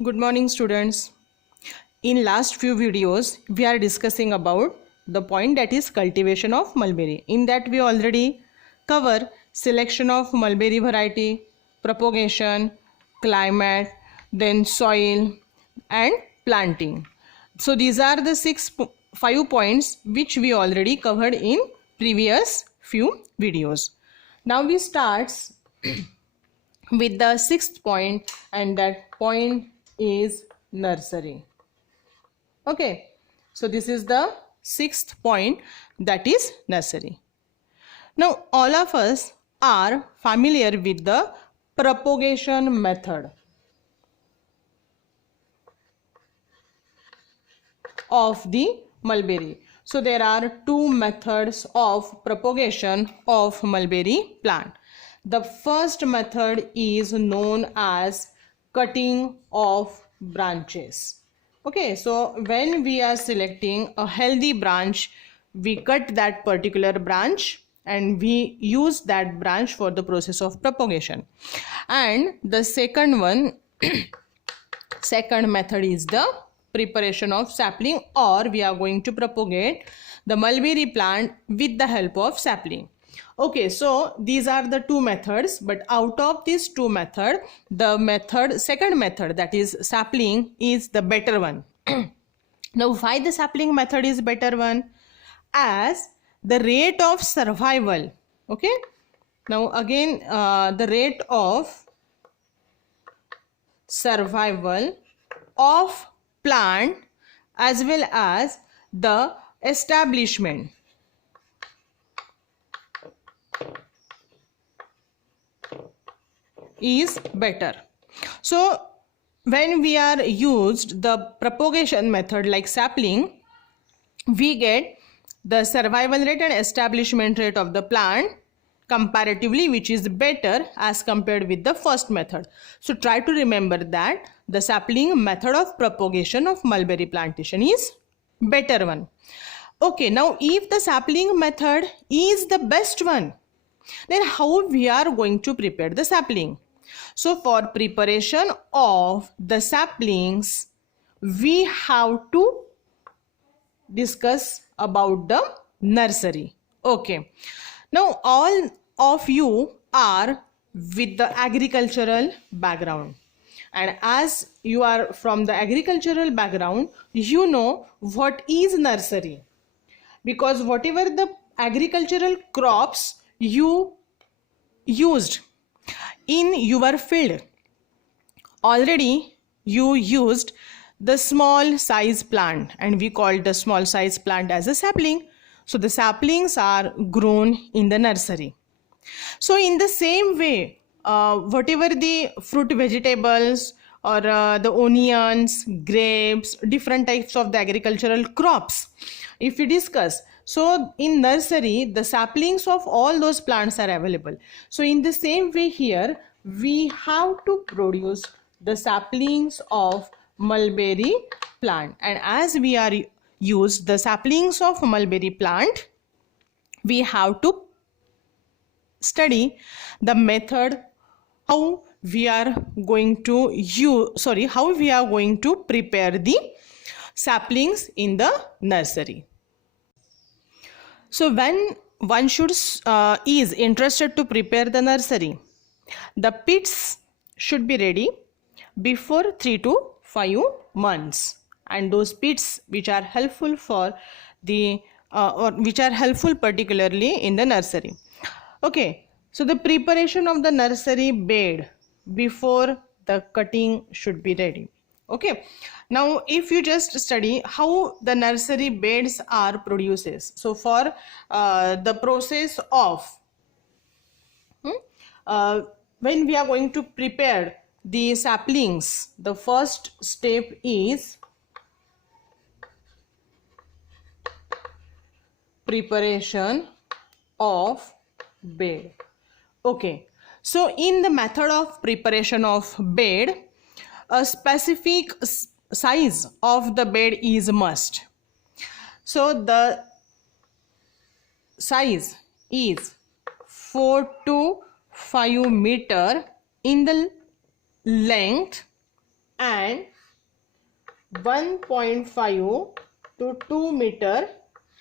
Good morning, students. In last few videos, we are discussing about the point that is cultivation of mulberry. In that we already cover selection of mulberry variety, propagation, climate, then soil and planting. So these are the 5 points which we already covered in previous few videos. Now we start with the sixth point, and that point is nursery. Okay, so this is the sixth point, that is nursery. Now all of us are familiar with the propagation method of the mulberry. So there are two methods of propagation of mulberry plant. The first method is known as cutting of branches. Okay, so when we are selecting a healthy branch, we cut that particular branch and we use that branch for the process of propagation. And the second one, second method is the preparation of sapling, or we are going to propagate the mulberry plant with the help of sapling. Okay, so these are the two methods, but out of these two methods, the second method, that is sapling, is the better one. Now why the sapling method is better one? As the rate of survival, okay, now again the rate of survival of plant as well as the establishment is better. So when we are used the propagation method like sapling, we get the survival rate and establishment rate of the plant comparatively, which is better as compared with the first method. So try to remember that the sapling method of propagation of mulberry plantation is better one. Okay, now if the sapling method is the best one, then how we are going to prepare the sapling? So for preparation of the saplings, we have to discuss about the nursery. Okay, now all of you are with the agricultural background, and as you are from the agricultural background, you know what is nursery, because whatever the agricultural crops you used in your field, already you used the small size plant, and we called the small size plant as a sapling. So the saplings are grown in the nursery. So in the same way, whatever the fruit vegetables or the onions, grapes, different types of the agricultural crops, if we discuss, so in nursery the saplings of all those plants are available. So in the same way here, we have to produce the saplings of mulberry plant, and as we are used the saplings of mulberry plant, we have to study the method how we are going to prepare the saplings in the nursery. So when one is interested to prepare the nursery, the pits should be ready before 3 to 5 months, and those pits which are helpful for the which are helpful particularly in the nursery. Okay, so the preparation of the nursery bed before the cutting should be ready. Okay, now if you just study how the nursery beds are produces, so for the process of when we are going to prepare the saplings, the first step is preparation of bed. Okay, so in the method of preparation of bed, a specific size of the bed is must. So the size is 4 to 5 meter in the length and 1.5 to 2 meter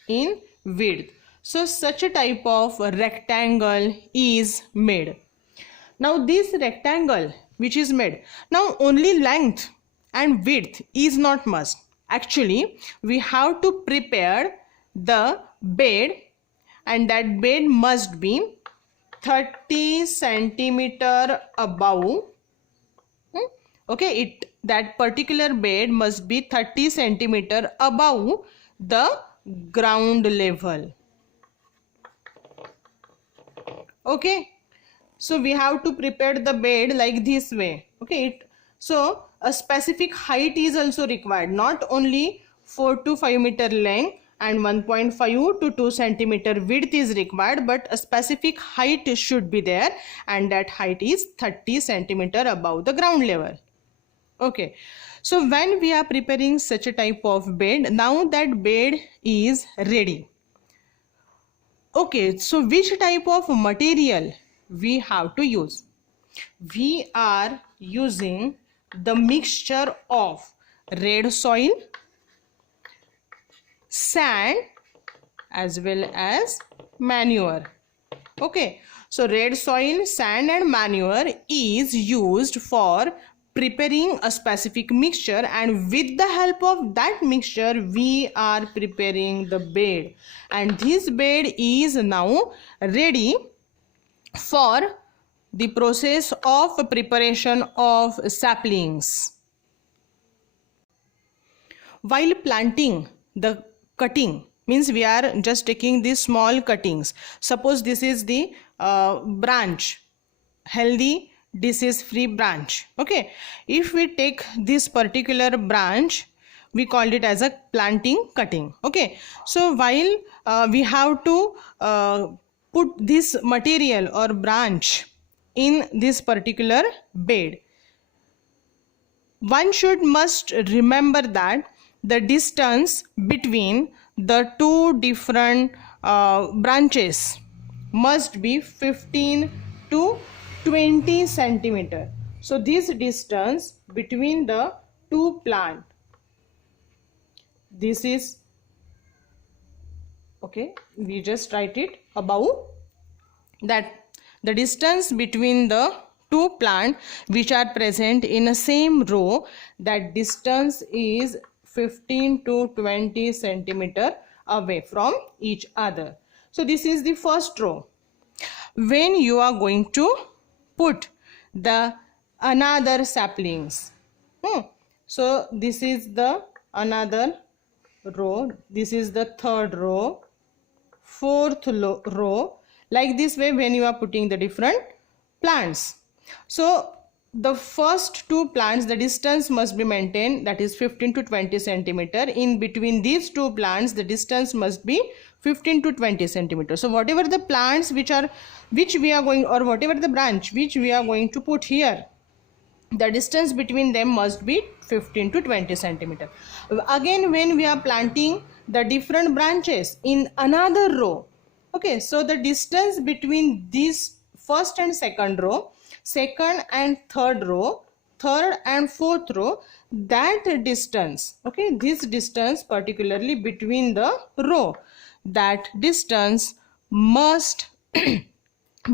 in width. So such a type of rectangle is made. Now this rectangle which is made, now only length and width is not must. Actually we have to prepare the bed, and that bed must be 30 centimeter above. Okay, that particular bed must be 30 centimeter above the ground level. Okay, so we have to prepare the bed like this way. Okay, so a specific height is also required, not only 4 to 5 meter length and 1.5 to 2 centimeter width is required, but a specific height should be there, and that height is 30 centimeter above the ground level. Okay, so when we are preparing such a type of bed, now that bed is ready. Okay, so which type of material we have to use? We are using the mixture of red soil, sand as well as manure. Okay, so red soil, sand and manure is used for preparing a specific mixture, and with the help of that mixture we are preparing the bed, and this bed is now ready for the process of preparation of saplings. While planting, the cutting means we are just taking these small cuttings. Suppose this is the branch, healthy disease free branch. Okay, if we take this particular branch, we call it as a planting cutting. Okay, so while we have to put this material or branch in this particular bed, one must remember that the distance between the two different branches must be 15 to 20 centimeter. So this distance between the two plant, this is, okay, we just write it above, that the distance between the two plants which are present in a same row, that distance is 15 to 20 centimeter away from each other. So this is the first row. When you are going to put the another saplings, so this is the another row, this is the third row, fourth row, like this way when you are putting the different plants. So the first two plants, the distance must be maintained, that is 15 to 20 centimeter. In between these two plants the distance must be 15 to 20 centimeter. So whatever the plants which we are going, or whatever the branch which we are going to put here, the distance between them must be 15 to 20 centimeter. Again, when we are planting the different branches in another row, okay, so the distance between this first and second row, second and third row, third and fourth row, that distance, okay, this distance particularly between the row, that distance must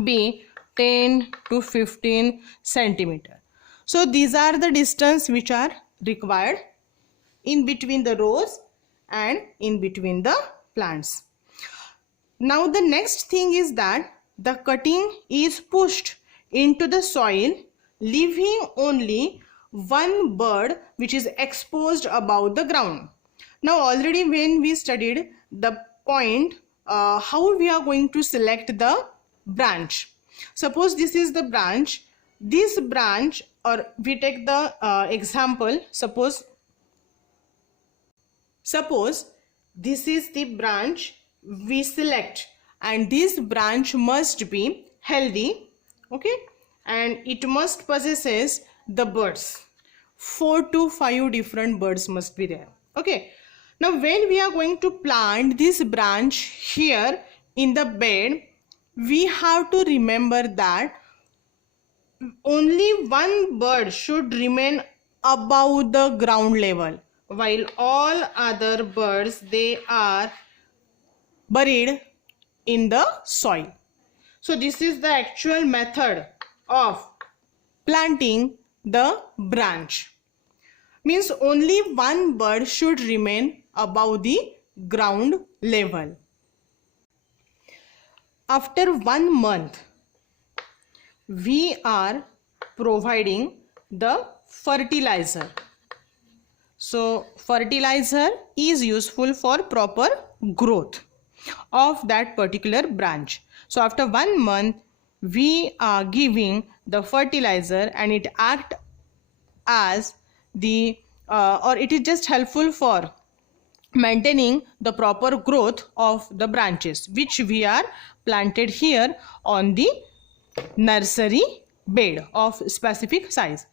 be 10 to 15 centimeter. So these are the distance which are required in between the rows and in between the plants. Now the next thing is that the cutting is pushed into the soil, leaving only one bud which is exposed above the ground. Now already when we studied the point how we are going to select the branch. Suppose this is the branch, this branch, or we take the example, suppose this is the branch we select, and this branch must be healthy, okay, and it must possesses the buds, 4 to 5 different buds must be there. Okay, now when we are going to plant this branch here in the bed, we have to remember that only one bud should remain above the ground level, while all other birds, they are buried in the soil. So this is the actual method of planting the branch. Means only one bird should remain above the ground level. After 1 month, we are providing the fertilizer. So fertilizer is useful for proper growth of that particular branch. So after 1 month, we are giving the fertilizer, and it acts as the or it is just helpful for maintaining the proper growth of the branches which we are planted here on the nursery bed of specific size.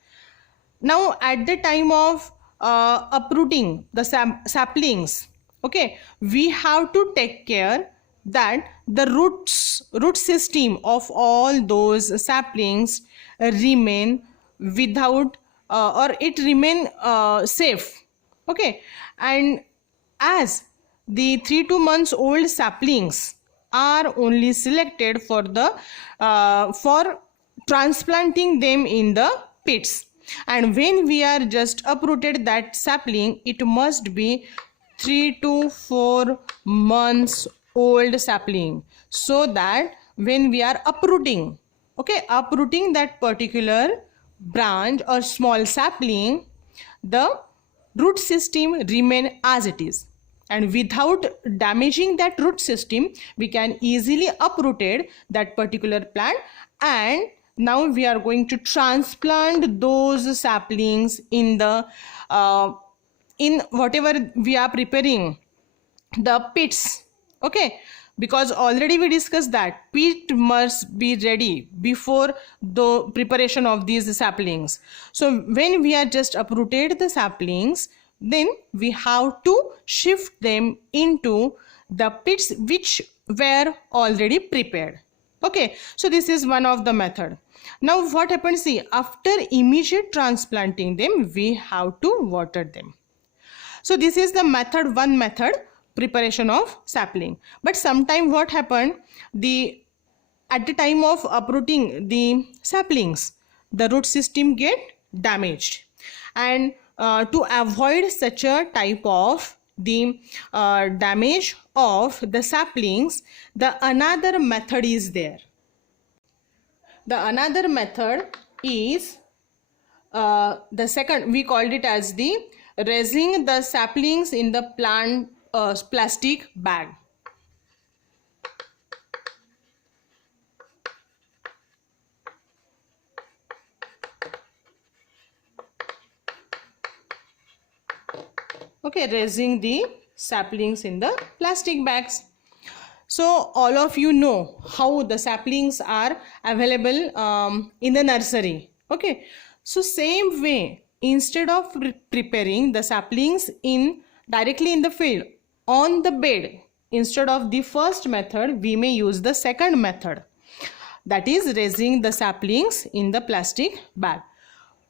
Now at the time of uprooting the saplings, okay, we have to take care that the root system of all those saplings remain without or it remain safe, okay. And as the 3 to 2 months old saplings are only selected for the for transplanting them in the pits, and when we are just uprooted that sapling, it must be 3 to 4 months old sapling, so that when we are uprooting, okay, uprooting that particular branch or small sapling, the root system remain as it is, and without damaging that root system, we can easily uprooted that particular plant. And now we are going to transplant those saplings in the in whatever we are preparing the pits, okay, because already we discussed that pit must be ready before the preparation of these saplings. So when we are just uprooted the saplings, then we have to shift them into the pits which were already prepared, okay. So this is one of the method. Now what happens, see, after immediate transplanting them, we have to water them. So this is the method, one method, preparation of sapling. But sometime what happened, at the time of uprooting the saplings, the root system get damaged, and to avoid such a type of the damage of the saplings, the another method is there. The another method is the second, we called it as the raising the saplings in the plant plastic bag. Okay, raising the saplings in the plastic bags. So all of you know how the saplings are available in the nursery, okay. So same way, instead of preparing the saplings directly in the field on the bed, instead of the first method, we may use the second method, that is raising the saplings in the plastic bag.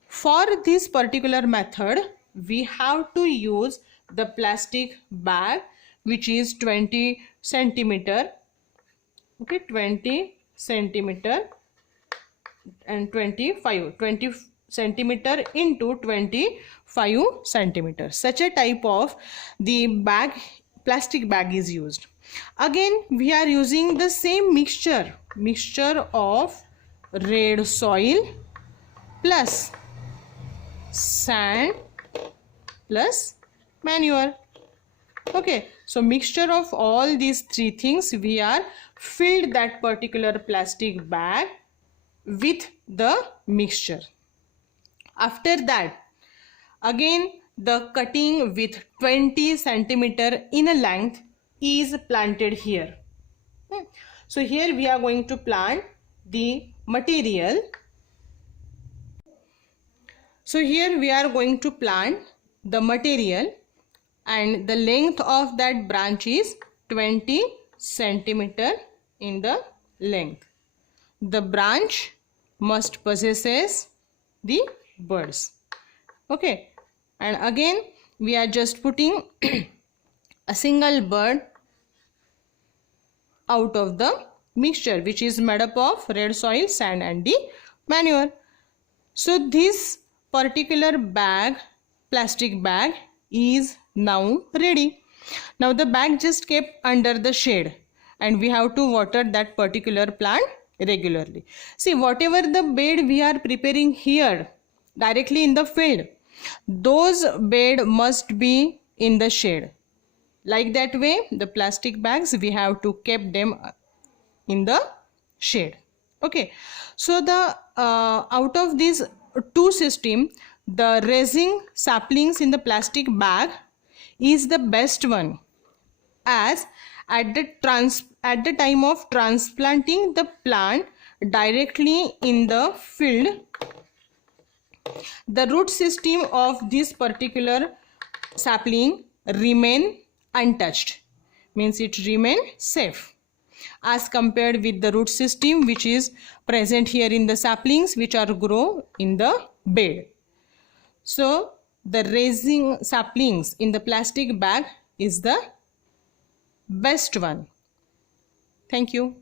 For this particular method, we have to use the plastic bag which is 20 centimeter, okay, 20 centimeter and 20 centimeter into 25 centimeter. Such a type of the bag, plastic bag is used. Again we are using the same mixture of red soil plus sand plus manure, okay. So mixture of all these three things, we are filled that particular plastic bag with the mixture. After that, again the cutting with 20 centimeter in a length is planted here. So here we are going to plant the material. So here we are going to plant the material, and the length of that branch is 20 centimeter in the length. The branch must possesses the buds, Okay, and again we are just putting a single bud out of the mixture which is made up of red soil, sand and the manure. So this particular bag, plastic bag, is now ready. Now the bag just kept under the shade and we have to water that particular plant regularly. See, whatever the bed we are preparing here directly in the field, those bed must be in the shade. Like that way, the plastic bags we have to keep them in the shade. Okay, so the out of these two system, the raising saplings in the plastic bag is the best one, as at the time of transplanting the plant directly in the field, the root system of this particular sapling remain untouched, means it remain safe, as compared with the root system which is present here in the saplings which are grow in the bed. So the raising saplings in the plastic bag is the best one. Thank you.